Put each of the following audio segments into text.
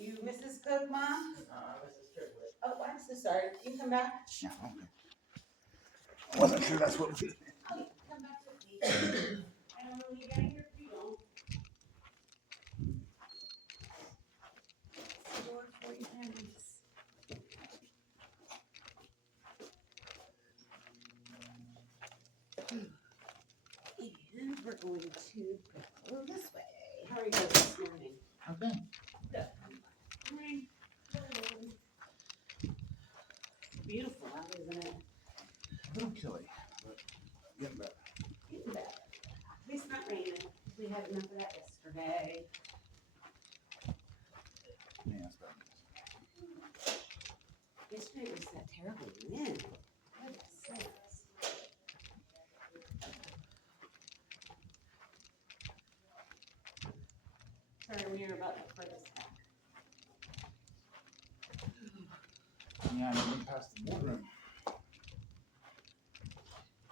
You Mrs. Cook, Mom? Mrs. Triplet. Oh, I'm so sorry. You come back? Yeah, okay. I wasn't sure that's what we did. Oh, come back with me. I don't know you got here if you don't. Door for you, Henry's. And we're going to go this way. How are you guys this morning? Okay. Good. Morning. Beautiful out, isn't it? A little chilly, but getting better. Getting better. At least not raining. We had enough of that yesterday. Yeah, it's better. Yesterday was that terrible wind. Goodness sakes. Sorry, we were about to further back. Yeah, I never been past the boardroom.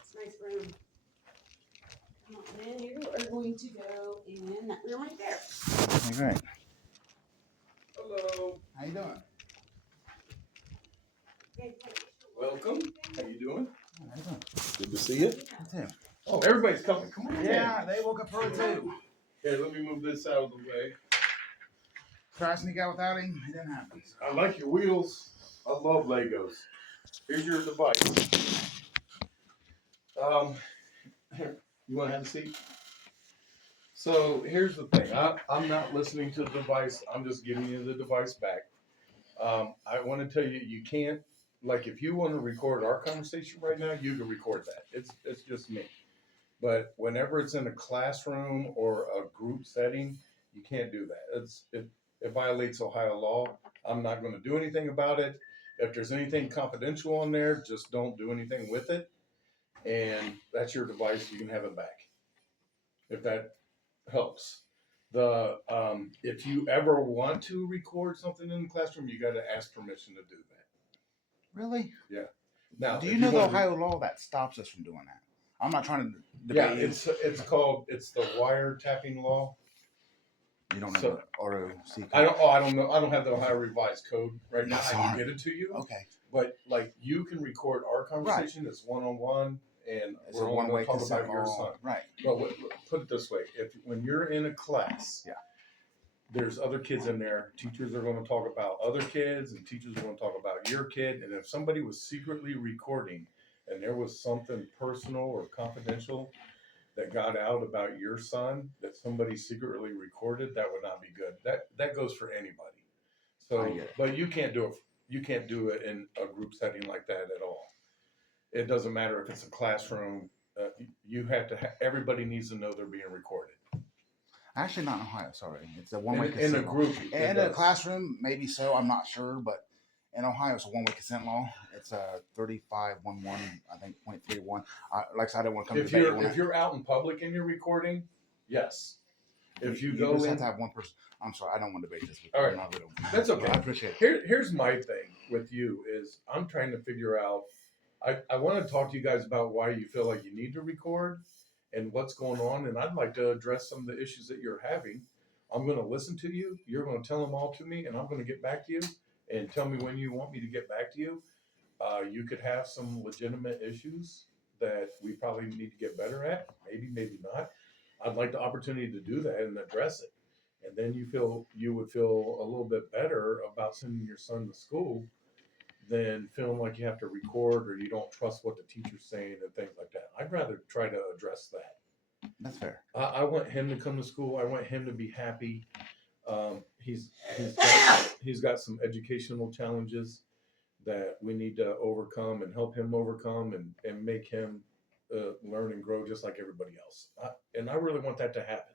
It's a nice room. Come on in. You are going to go in that room right there. Okay, great. Hello. How you doing? Welcome. How you doing? How you doing? Good to see you. You too. Oh, everybody's coming. Come on Yeah, they woke up early too. in. Here, let me move this out of the way. Try to sneak out without him. It didn't happen. So. I like your wheels. I love Legos. Here's your device. Here, you want to have a seat? So here's the thing. I'm not listening to the device. I'm just giving you the device back. I want to tell you, you can't, like if you want to record our conversation right now, you can record that. It's just me. But whenever it's in a classroom or a group setting, you can't do that. It violates Ohio law. I'm not going to do anything about it. If there's anything confidential in there, just don't do anything with it. And that's your device. You can have it back if that helps. If you ever want to record something in the classroom, you got to ask permission to do that. Really? Yeah. Now, do if you know the want to- Ohio law that stops us from doing that? I'm not trying to Yeah, debate you. it's the wiretapping law. You don't know So- the ROC code? I don't know. I don't have the Ohio Revised Code right now. I can Sorry. get it to you. Okay. But like you can record our conversation. It's one-on-one, and It's we're a only one-way going to talk consent about your law. son. Right. But put it this way: when you're in a class, Yeah. there's other kids in there. Teachers are going to talk about other kids, and teachers are going to talk about your kid. And if somebody was secretly recording, and there was something personal or confidential that got out about your son that somebody secretly recorded, that would not be good. That goes for anybody. So, I get it. but you can't do it. You can't do it in a group setting like that at all. It doesn't matter if it's a classroom. You have to. Everybody needs to know they're being recorded. Actually, not in Ohio. Sorry, it's a one-way In consent a law. group. In a classroom, maybe so. I'm not sure, but in Ohio, it's a one-way consent law. It's a 3511, I think, .31. Like I said, I don't want to come to debate on If it. you're out in public and you're recording, yes. If you go just in, have to have one person. I'm sorry, I don't want to debate this with All you. right. I'm not gonna- That's okay. I appreciate it. Here's my thing with you is I'm trying to figure out. I want to talk to you guys about why you feel like you need to record and what's going on, and I'd like to address some of the issues that you're having. I'm going to listen to you. You're going to tell them all to me, and I'm going to get back to you and tell me when you want me to get back to you. You could have some legitimate issues that we probably need to get better at. Maybe not. I'd like the opportunity to do that and address it. And then you would feel a little bit better about sending your son to school than feeling like you have to record or you don't trust what the teacher's saying and things like that. I'd rather try to address that. That's fair. I want him to come to school. I want him to be happy. He's got some educational challenges that we need to overcome and help him overcome and make him learn and grow just like everybody else. And I really want that to happen.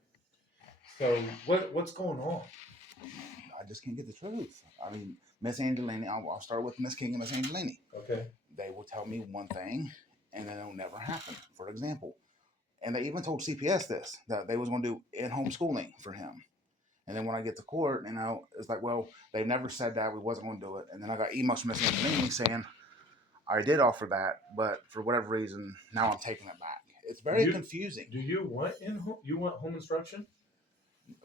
So what's going on? I just can't get the truth. I mean, Miss Angelini, I'll start with Miss King and Miss Angelini. Okay. They will tell me one thing, and then it'll never happen. For example, and they even told CPS this, that they was going to do in-home schooling for him. And then when I get to court, it's like, well, they never said that. We wasn't going to do it. And then I got emails from Miss Angelini saying, I did offer that, but for whatever reason, now I'm taking it back. It's very confusing. Do you want home instruction?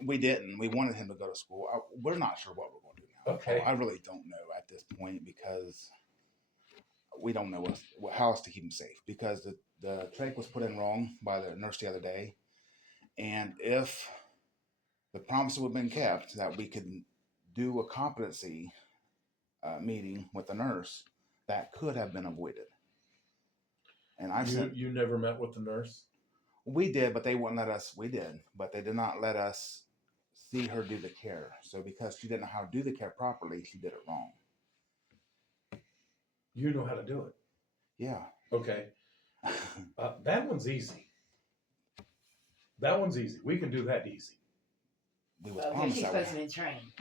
We didn't. We wanted him to go to school. We're not sure what we're going to do Okay. I really don't know at this point because we don't know how else to keep him safe because the trach was put in wrong by the nurse the other day. And if the promise would have been kept that we could do a competency meeting with the nurse, that could have been avoided. And I've sent, You never met with the nurse? we did, but they wouldn't let us. We did, but they did not let us see her do the care. So because she didn't know how to do the care properly, she did it wrong. You know how to do it. Yeah. Okay. That one's easy. That one's easy. We can do that easy. We was Okay, promised she's that supposed to way. be trained.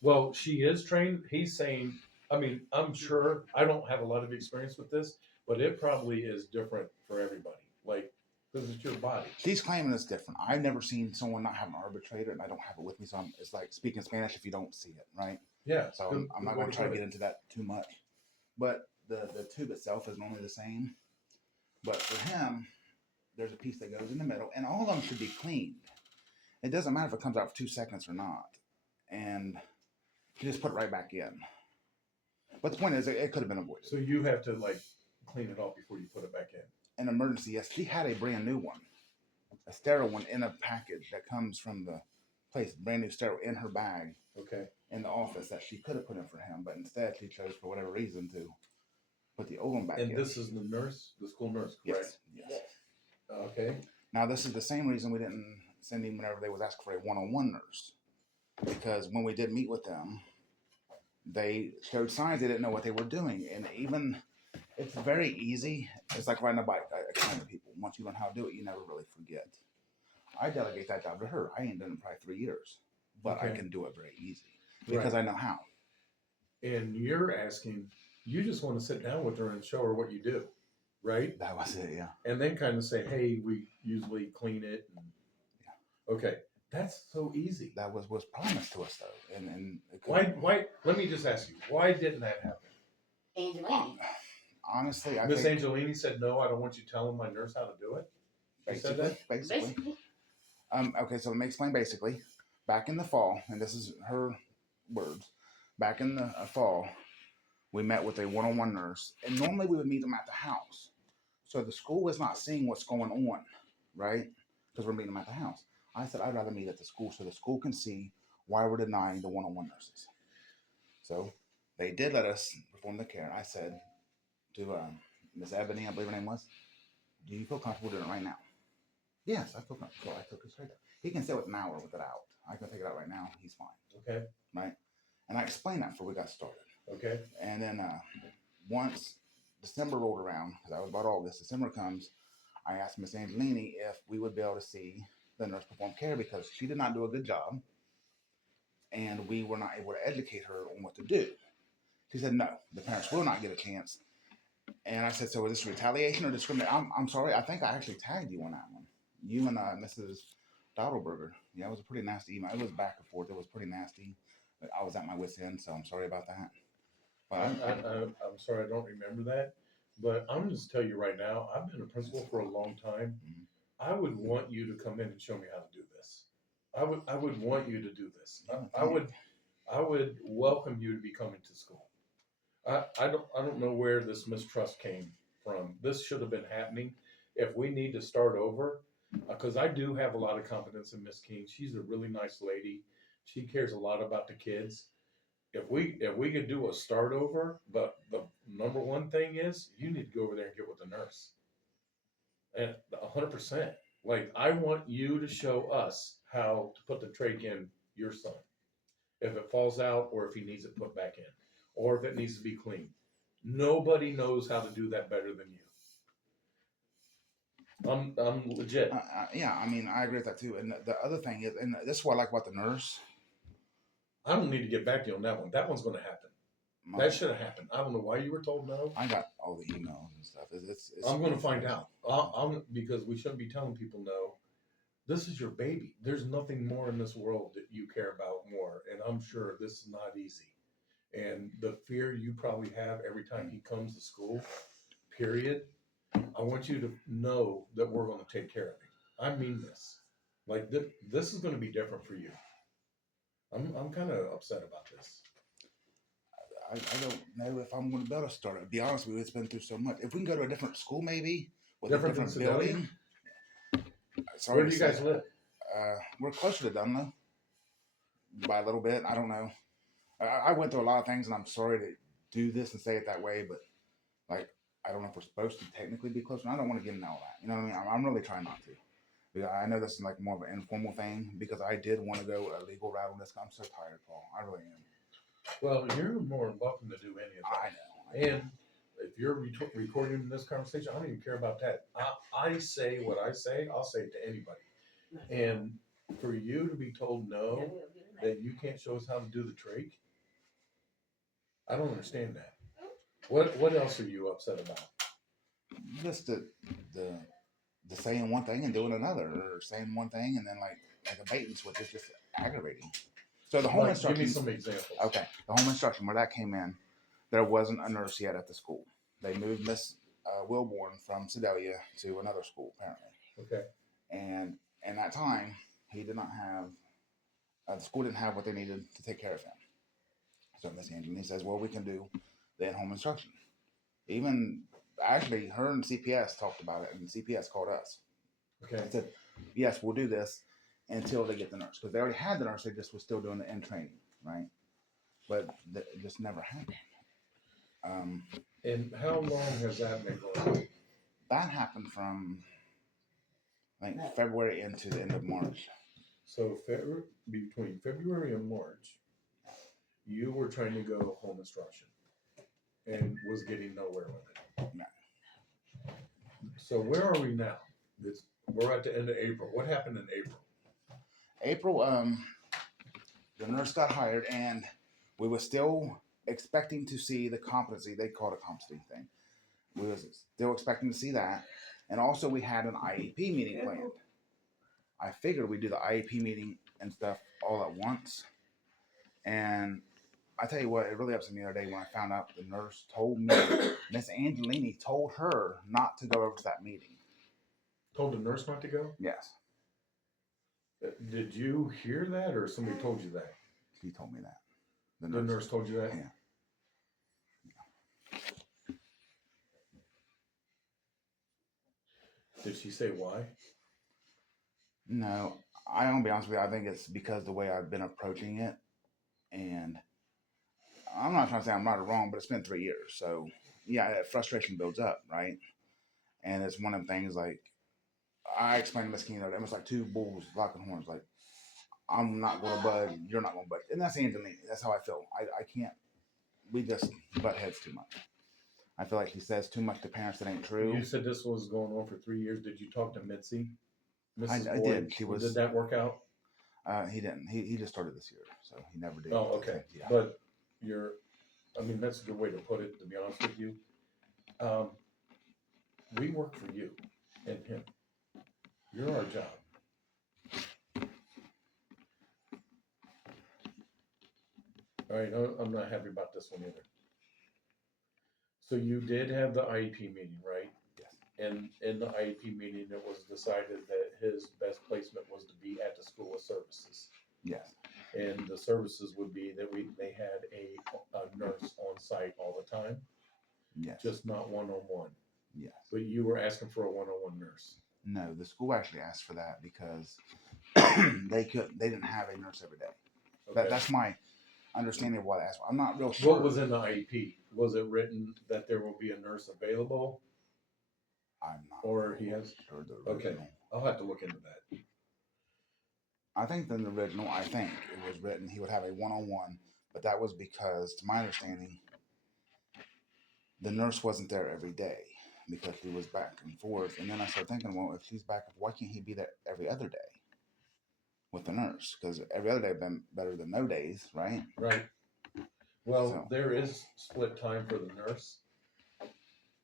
Well, she is trained. He's saying, I mean, I'm sure, I don't have a lot of experience with this, but it probably is different for everybody. Like, because it's your body. She's claiming it's different. I've never seen someone not have an arbitrator, and I don't have it with me. So it's like speaking Spanish if you don't see it, right? Yeah. So I'm not going to try to get into that too much. But the tube itself is normally the same. But for him, there's a piece that goes in the middle, and all of them should be cleaned. It doesn't matter if it comes out for 2 seconds or not. And you just put it right back in. But the point is, it could have been avoided. So you have to like clean it off before you put it back in. An emergency, yes, she had a brand new one, a sterile one in a package that comes from the place, brand new sterile in her bag Okay. in the office that she could have put in for him, but instead she chose for whatever reason to put the old one back in. And this is the nurse, the school nurse, correct? Yes. Okay. Now this is the same reason we didn't send him whenever they was asking for a one-on-one nurse, because when we did meet with them, they showed signs they didn't know what they were doing, and even it's very easy. It's like riding a bike. I explain to people, once you learn how to do it, you never really forget. I delegate that job to her. I ain't done it in probably 3 years, but I Okay. can do it very easy because I know how. And you're asking, you just want to sit down with her and show her what you do, right? That was it, yeah. And then kind of say, hey, we usually clean it. And... Yeah. Okay. That's so easy. That was promised to us though, and it Why? Let me just ask you, why didn't that happen? Angelini. honestly, I Miss think Angelini said, no, I don't want you telling my nurse how to do it. She said that? basically. Basically. Okay, so let me explain basically. Back in the fall, and this is her words, back in the fall, we met with a one-on-one nurse, and normally we would meet them at the house. So the school is not seeing what's going on, right? Because we're meeting them at the house. I said, I'd rather meet at the school so the school can see why we're denying the one-on-one nurses. So they did let us perform the care. I said to Miss Ebony, I believe her name was, do you feel comfortable doing it right now? Yes, I feel comfortable. So I took it straight up. He can sit with an hour with it out. I can take it out right now. He's fine. Okay. Right? And I explained that before we got started. Okay. And then once December rolled around, because that was about August, December comes, I asked Miss Angelini if we would be able to see the nurse perform care because she did not do a good job and we were not able to educate her on what to do. She said, no, the parents will not get a chance. And I said, so is this retaliation or discrimination? I'm sorry, I think I actually tagged you on that one. You and Mrs. Dottelberger. Yeah, it was a pretty nasty email. It was back and forth. It was pretty nasty. But I was at my wit's end, so I'm sorry about that. But I'm sorry, I don't remember that. But I'm just tell you right now, I've been a principal for a long time. Mhm. I would want you to come in and show me how to do this. I would want you to do this. Yeah, I would welcome you to be coming to school. I don't know where this mistrust came from. This should have been happening. If we need to start over, because I do have a lot of confidence in Miss King. She's a really nice lady. She cares a lot about the kids. If we could do a start over, but the number one thing is you need to go over there and get with the nurse. And 100%. Like I want you to show us how to put the trach in your son. If it falls out or if he needs it put back in or if it needs to be cleaned. Nobody knows how to do that better than you. I'm legit. yeah, I mean, I agree with that too. And the other thing is, and this is what I like about the nurse. I don't need to get back to you on that one. That one's going to happen. That should have happened. I don't know why you were told no. I got all the emails and stuff. It's I'm going to find out. Because we shouldn't be telling people no. This is your baby. There's nothing more in this world that you care about more. And I'm sure this is not easy. And the fear you probably have every time he comes to school, period. I want you to know that we're going to take care of him. I mean this. Like this is going to be different for you. I'm kind of upset about this. I don't know if I'm going to be able to start it. To be honest with you, it's been through so much. If we can go to a different school, maybe with Different a than different Sedalia? building. Sorry Where to do you say, guys live? we're closer to Dunlow by a little bit. I don't know. I went through a lot of things, and I'm sorry to do this and say it that way, but like I don't know if we're supposed to technically be closer. I don't want to get into all that. You know what I mean? I'm really trying not to. Because I know this is like more of an informal thing because I did want to go a legal route on this. I'm so tired, Paul. I really am. Well, you're more than welcome to do any of I that. know. And if you're recording this conversation, I don't even care about that. I say what I say. I'll say it to anybody. And for you to be told no, that you can't show us how to do the trach, I don't understand that. What else are you upset about? Just the saying one thing and doing another, or saying one thing and then like a bait and switch is just aggravating. So the home Like, instruction. give me some examples. Okay, the home instruction where that came in, there wasn't a nurse yet at the school. They moved Miss Wilborn from Sedalia to another school apparently. Okay. And in that time, he did not have the school didn't have what they needed to take care of him. So Miss Angelini says, "Well, we can do the in-home instruction." Even actually, her and CPS talked about it, and CPS called us. Okay. I said, "Yes, we'll do this until they get the nurse because they already had the nurse. They just was still doing the in training, right?" But it just never happened. And how long has that been going on? That happened from I think February into the end of March. So between February and March, you were trying to go home instruction and was getting nowhere with it. No. So where are we now? We're at the end of April. What happened in April? April, the nurse got hired, and we were still expecting to see the competency. They called it a competency thing. We was still expecting to see that, and also we had an IEP meeting planned. I figured we'd do the IEP meeting and stuff all at once, and I tell you what, it really upset me the other day when I found out the nurse told me, Miss Angelini told her not to go over to that meeting. Told the nurse not to go? Yes. Did you hear that, or somebody told you that? She told me that. The nurse told you that? Yeah. Did she say why? No, I don't be honest with you. I think it's because the way I've been approaching it, and I'm not trying to say I'm right or wrong, but it's been 3 years. So yeah, frustration builds up, right? And it's one of them things like I explained to Miss Keno, it was like two bulls locking horns. Like I'm not going to bud, you're not going to bud, and that's Angelini. That's how I feel. I can't. We just butt heads too much. I feel like he says too much to parents that ain't true. You said this was going on for 3 years. Did you talk to Mitzi? I Boyd? did. She was. Did that work out? He didn't. He just started this year, so he never did. Oh, okay. Yeah. But that's a good way to put it, to be honest with you. We work for you and him. You're our job. All right, I'm not happy about this one either. So you did have the IEP meeting, right? Yes. And in the IEP meeting, it was decided that his best placement was to be at the School of Services. Yes. And the services would be that they had a nurse on site all the time. Yes. Just not one-on-one. Yes. But you were asking for a one-on-one nurse. No, the school actually asked for that because they didn't have a nurse every day. Okay. That's my understanding of what I asked for. I'm not real sure. What was in the IEP? Was it written that there will be a nurse available? I'm not. Or he has. Sure the Okay, original. I'll have to look into that. I think in the original, it was written he would have a one-on-one, but that was because, to my understanding, the nurse wasn't there every day because he was back and forth. And then I started thinking, well, if he's back, why can't he be there every other day with the nurse? Because every other day would been better than no days, right? Right. Well, So. there is split time for the nurse.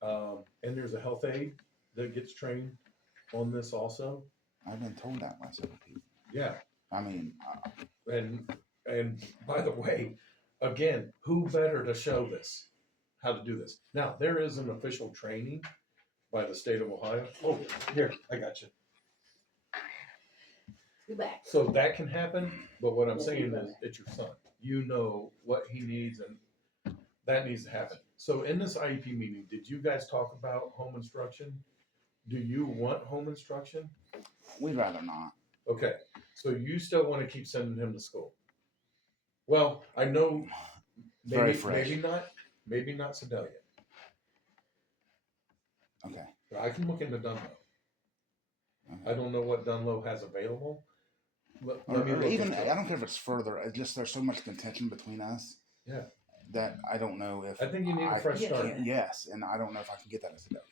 And there's a health aide that gets trained on this also. I've been told that by several people. Yeah. I mean, and by the way, again, who better to show this, how to do this? Now, there is an official training by the state of Ohio. Oh, here, I got you. Go back. So that can happen, but what I'm saying is it's your son. You know what he needs, and That needs to happen. So in this IEP meeting, did you guys talk about home instruction? Do you want home instruction? We'd rather not. Okay, so you still want to keep sending him to school? Well, I know Very fresh. maybe not Sedalia. Okay. I can look into Dunlow. I don't know what Dunlow has available. Let me Or look even, into it. I don't care if it's further. It's just there's so much contention between us. Yeah. That I don't know if I think you need a fresh start. Yes, and I don't know if I can get that in Sedalia.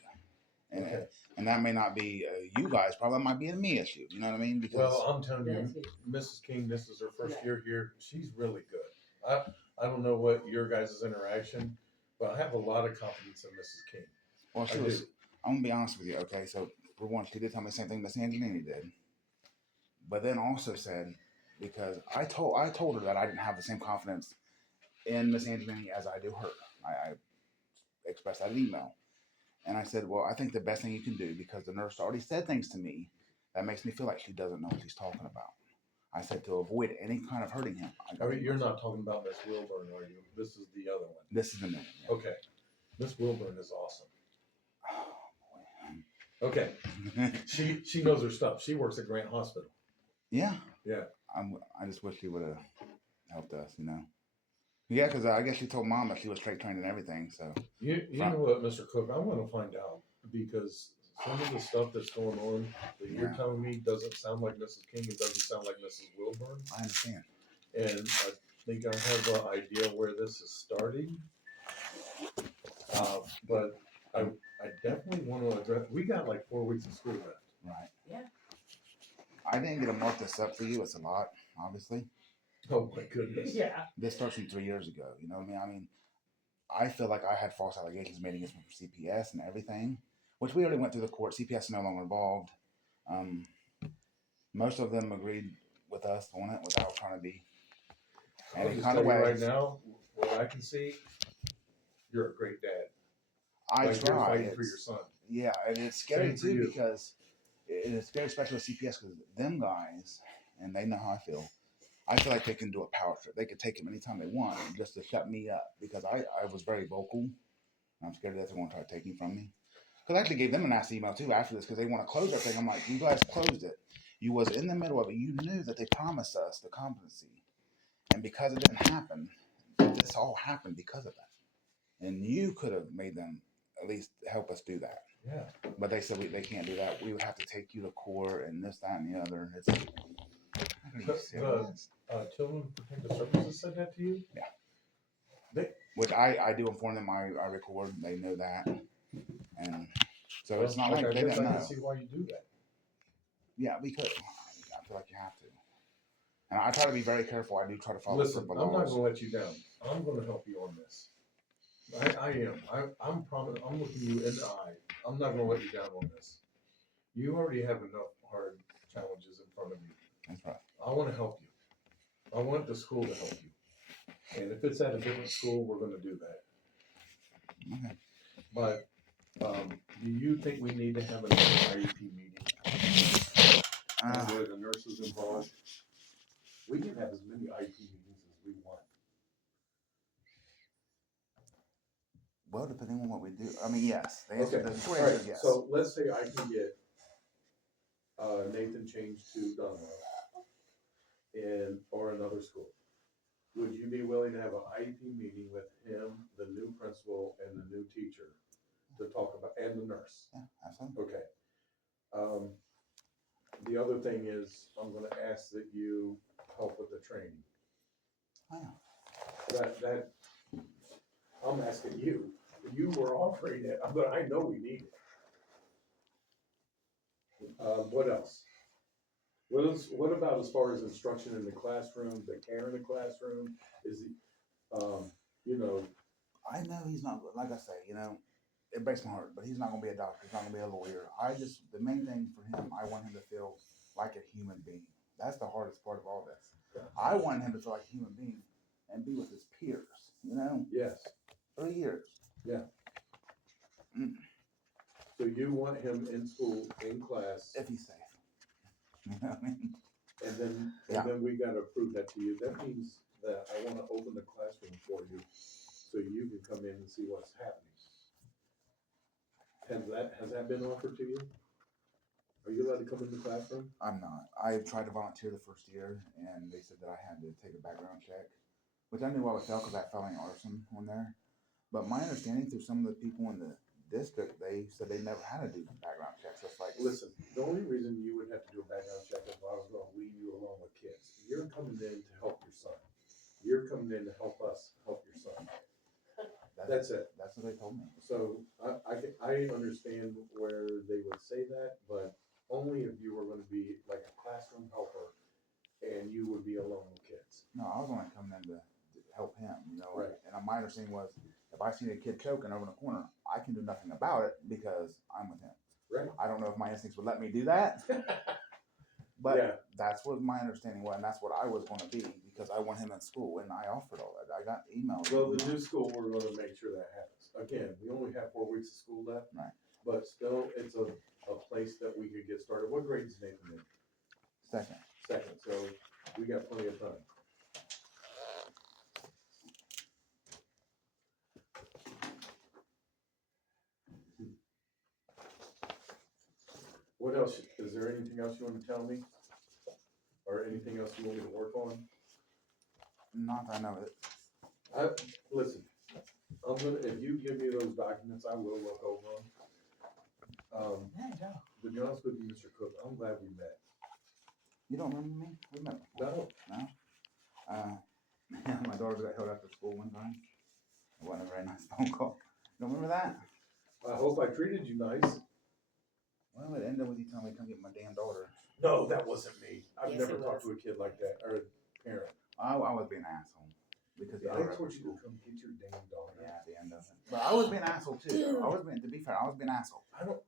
And, Okay. and that may not be you guys. Probably might be a me issue. You know what I mean? Because Well, I'm telling you, Mrs. King, this is her first year here. She's really good. I don't know what your guys' interaction, but I have a lot of confidence in Mrs. King. well, I'm gonna be honest with you. Okay, so for one, she did tell me the same thing Miss Angelini did, but then also said because I told her that I didn't have the same confidence in Miss Angelini as I do her. I expressed that in email. And I said, well, I think the best thing you can do, because the nurse already said things to me that makes me feel like she doesn't know what she's talking about. I said to avoid any kind of hurting him. You're not talking about Miss Wilburn, are you? This is the other one. This is the new one. Yeah. Okay. Miss Wilburn is awesome. Okay. She knows her stuff. She works at Grant Hospital. Yeah. Yeah. I just wish she would have helped us, you know. Yeah, because I guess she told Mom that she was straight trained and everything. So you know what, Mr. Cook, I want to find out because some of the stuff that's going on that you're telling me doesn't sound like Mrs. King. It doesn't sound like Mrs. Wilburn. I understand. And I think I have an idea where this is starting. But I definitely want to address. We got like 4 weeks of school left. Right. Yeah. I didn't get to mark this up for you. It's a lot, obviously. Oh my goodness. Yeah. This starts from 3 years ago. You know what I mean? I mean, I feel like I had false allegations made against me from CPS and everything, which we already went through the court. CPS is no longer involved. Most of them agreed with us on it without trying to be I'll any just kind tell of way. you right now, what I can see, you're a great dad. I Like try. You're fighting for your son. Yeah, and it's scary Same for too you. because it's scary, especially with CPS, because them guys, and they know how I feel. I feel like they can do a power trip. They could take him anytime they want just to shut me up because I was very vocal. I'm scared that they're going to try to take me from me. Because I actually gave them a nasty email too after this because they want to close everything. I'm like, you guys closed it. You was in the middle of it. You knew that they promised us the competency. And because it didn't happen, this all happened because of that. And you could have made them at least help us do that. Yeah. But they said they can't do that. We would have to take you to court and this, that, and the other. It's Children Protective Services said that to you? Yeah. Which I do inform them. I record. They know that. And so it's not like they didn't know. I can see why you do that. Yeah, because I feel like you have to. And I try to be very careful. I do try to follow Listen, the I'm laws. not going to let you down. I'm going to help you on this. I am. I'm looking you in the eye. I'm not going to let you down on this. You already have enough hard challenges in front of you. That's right. I want to help you. I want the school to help you. And if it's at a different school, we're going to do that. Okay. But do you think we need to have another IEP meeting where the nurses involved? We can have as many IEP meetings as we want. Well, depending on what we do. I mean, yes. The Okay. The short All answer right. is yes. So let's say I can get Nathan changed to Dunlop or another school. Would you be willing to have an IEP meeting with him, the new principal, and the new teacher to talk about, and the nurse? Yeah, absolutely. Okay. The other thing is, I'm going to ask that you help with the training. Oh, yeah. That I'm asking you. You were offering it, but I know we need it. What else? What about as far as instruction in the classroom, the care in the classroom? Is he, I know he's not, like I say, it breaks my heart, but he's not going to be a doctor. He's not going to be a lawyer. The main thing for him, I want him to feel like a human being. That's the hardest part of all this. I want him to feel like a human being and be with his peers, Yes. 3 years. Yeah. So you want him in school, in class, If he's safe. You know what I mean? and then we got to prove that to you. That means that I want to open the classroom for you so you can come in and see what's happening. Has that been offered to you? Are you allowed to come in the classroom? I'm not. I tried to volunteer the first year, and they said that I had to take a background check, which I knew I would fail because I had felony arson on there. But my understanding through some of the people in the district, they said they never had to do background checks. It's like, Listen, the only reason you would have to do a background check is if I was gonna leave you alone with kids. You're coming in to help your son. You're coming in to help us help your son. That's it. That's what they told me. So I understand where they would say that, but only if you were gonna be like a classroom helper and you would be alone with kids. No, I was only coming in to help him, you know. Right. And my understanding was, if I see a kid choking over in the corner, I can do nothing about it because I'm with him. Right. I don't know if my instincts would let me do that, but Yeah. that's what my understanding was, and that's what I was going to be because I want him in school, and I offered all that. I got emails. Well, the new school, we're gonna make sure that happens. Again, we only have 4 weeks of school left. Right. But still, it's a place that we could get started. What grade is Nathan in? Second. Second, so we got plenty of time. What else, is there anything else you want to tell me? Or anything else you want me to work on? Not that I know it. Listen, if you give me those documents, I will look over them. To be honest with you, Mr. Cook, I'm glad we met. You don't remember me? We met before. No, No? My daughter got held after school one time. It wasn't a very nice phone call. You don't remember that? I hope I treated you nice. Well, it ended with you telling me to come get my damn daughter. No, that wasn't me. I've Yes, never it talked was. to a kid like that, or a parent. I was being an asshole because I the other told you to come get your damn daughter. Yeah, at the end of it. But I was being an asshole too. To be fair, I was being an asshole. I said.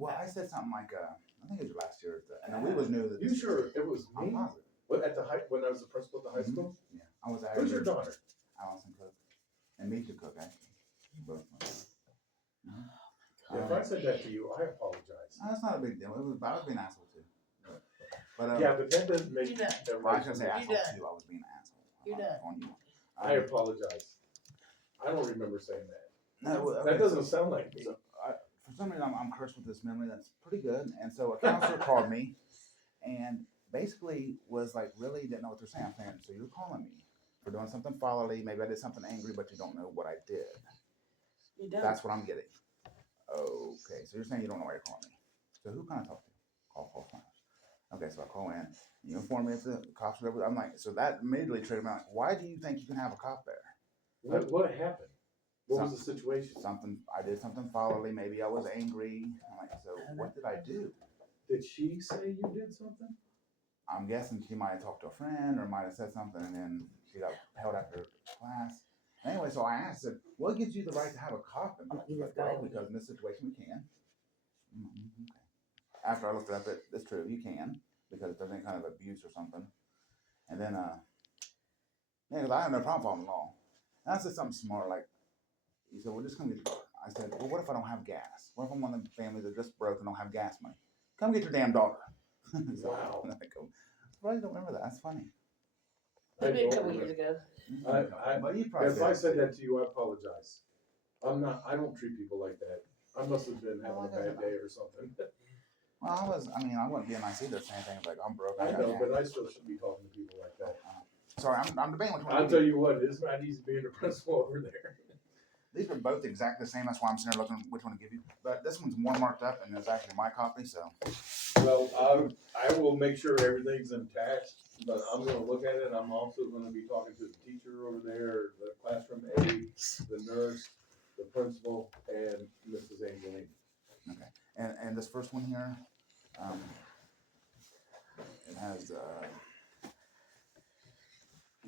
Well, I said something like, I think it was last year, and then we was new to You this. sure it was I'm me? positive. What, at the when I was the principal at the high school? Yeah, I was Who's your daughter? Allison Cook, and Misha Cook actually. Both. If I said that to you, I apologize. That's not a big deal. I was being an asshole too. But Yeah, but that doesn't make You done. well, I shouldn't say You asshole done. too. I was being an asshole. You done. On you. I apologize. I don't remember saying that. No, well, That okay, doesn't sound like me. So for some reason, I'm cursed with this memory that's pretty good. And so a counselor called me and basically was like, really didn't know what they're saying. I'm saying, so you're calling me for doing something folly. Maybe I did something angry, but you don't know what I did. You done. That's what I'm getting. Okay, so you're saying you don't know why you're calling me. So who can I talk to? Call Paul Smathers. Okay, so I call in. You inform me if the cops are there. I'm like, so that immediately triggered me. Like, why do you think you can have a cop there? What happened? What was the situation? I did something foully. Maybe I was angry. I'm like, so what did I do? Did she say you did something? I'm guessing she might have talked to a friend or might have said something, and then she got held after class. Anyway, so I asked her, what gives you the right to have a cop in my life? Well, because in this situation we can. Okay. After I looked it up, it's true, you can, because if there's any kind of abuse or something. And then, yeah, because I have no problem following the law. And I said something smart, like, he said, well, just come get your daughter. I said, well, what if I don't have gas? What if I'm one of the families that just broke and don't have gas money? Come get your damn daughter. So, Wow. I go, well, I don't remember that. That's funny. Maybe a couple years ago. But you probably If I said that to you, I apologize. I don't treat people like that. I must have been having a bad day or something. Well, I wouldn't be nice either saying things like, I'm broke. I got know, gas. but I still shouldn't be talking to people like that. Sorry, I'm debating which one. I'll tell you what, it's not easy being a principal over there. These are both exactly the same. That's why I'm sitting there looking which one to give you. But this one's more marked up, and it's actually my copy. So, Well, I will make sure everything's intact, but I'm gonna look at it. I'm also gonna be talking to the teacher over there, the classroom aide, the nurse, the principal, and Mrs. Angelini. okay. And this first one here, it has.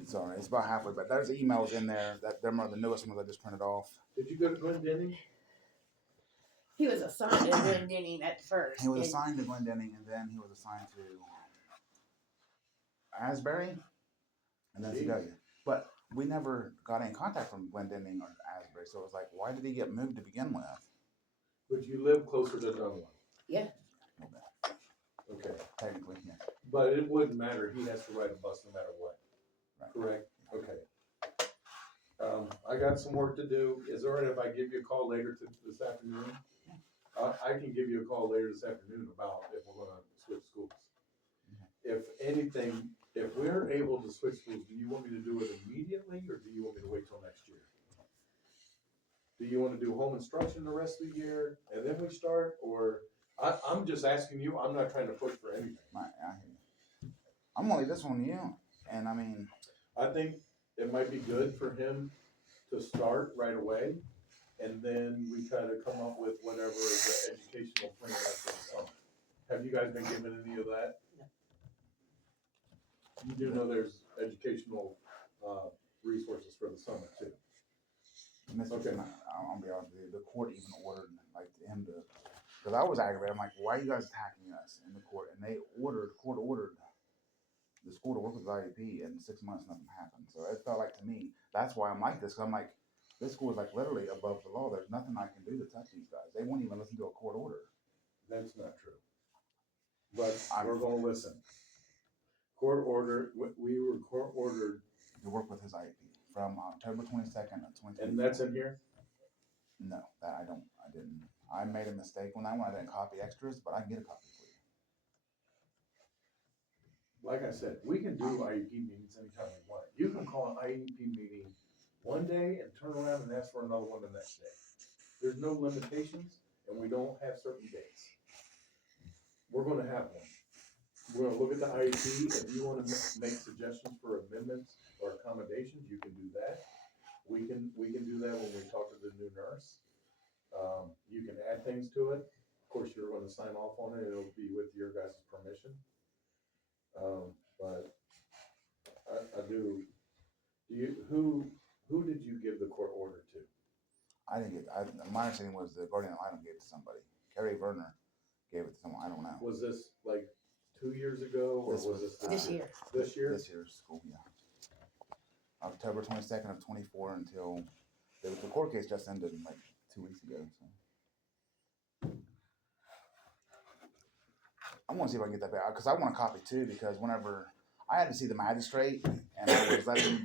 Sorry, it's about halfway, but there's emails in there that they're the newest ones I just printed off. Did you go to Glendenning? He was assigned to Glendenning at first. He was and assigned to Glendenning, and then he was assigned to Asbury, and then Sedalia. But we never got any contact from Glendenning or Asbury, so it was like, why did he get moved to begin with? But you live closer to Dunlop. Yeah. A little bit, Okay. technically, yeah. But it wouldn't matter. He has to ride a bus no matter what. Right. Correct? Okay. I got some work to do. Is it all right if I give you a call later this afternoon? I can give you a call later this afternoon about if we're gonna switch schools. If anything, if we're able to switch schools, do you want me to do it immediately, or do you want me to wait till next year? Do you wanna do home instruction the rest of the year, and then we start, or, I'm just asking you, I'm not trying to push for anything. I'm gonna leave this one to you, and I mean, I think it might be good for him to start right away, and then we kind of come up with whatever the educational plan is for the summer. Have you guys been given any of that? You do know there's educational, resources for the summer too. Mr. Okay. I'll be honest with you, the court even ordered like him to, because I was aggravated. I'm like, why are you guys attacking us in the court? And court ordered the school to work with the IEP, and 6 months nothing happened. So it felt like to me, that's why I'm like this. Cause I'm like, this school is like literally above the law. There's nothing I can do to touch these guys. They won't even listen to a court order. That's not true. But we're gonna listen. Court order, we were court ordered, To work with his IEP from October 22nd of 2020. and that's in here? No, that I didn't. I made a mistake on that one. I didn't copy extras, but I can get a copy for you. Like I said, we can do IEP meetings anytime we want. You can call an IEP meeting one day and turn around and ask for another one the next day. There's no limitations, and we don't have certain dates. We're gonna have one. We're gonna look at the IEP. If you wanna make suggestions for amendments or accommodations, you can do that. We can do that when we talk to the new nurse. You can add things to it. Of course, you're gonna sign off on it. It'll be with your guys' permission. But I do you, who did you give the court order to? I didn't get. My understanding was the guardian ad litem gave it to somebody. Kerry Werner gave it to someone. I don't know. Was this like 2 years ago, or was this This year. This year? This year's school, yeah. October 22nd of 24 until the court case just ended like 2 weeks ago. So I'm gonna see if I can get that back because I want a copy too. Because whenever I had to see the magistrate and I was letting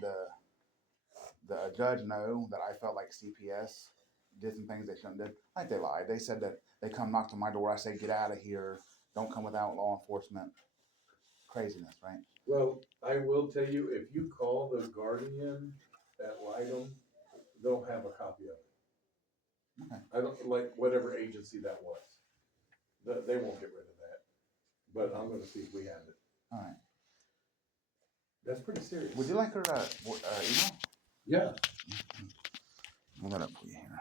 the judge know that I felt like CPS did some things they shouldn't do. Like they lied. They said that they come knock on my door. I say, get out of here. Don't come without law enforcement. Craziness, right? Well, I will tell you, if you call the guardian at Lytton, they'll have a copy of it. Okay. I don't, like, whatever agency that was. They won't get rid of that, but I'm gonna see if we have it. All right. That's pretty serious. Would you like her email? Yeah. Pull that up for you here.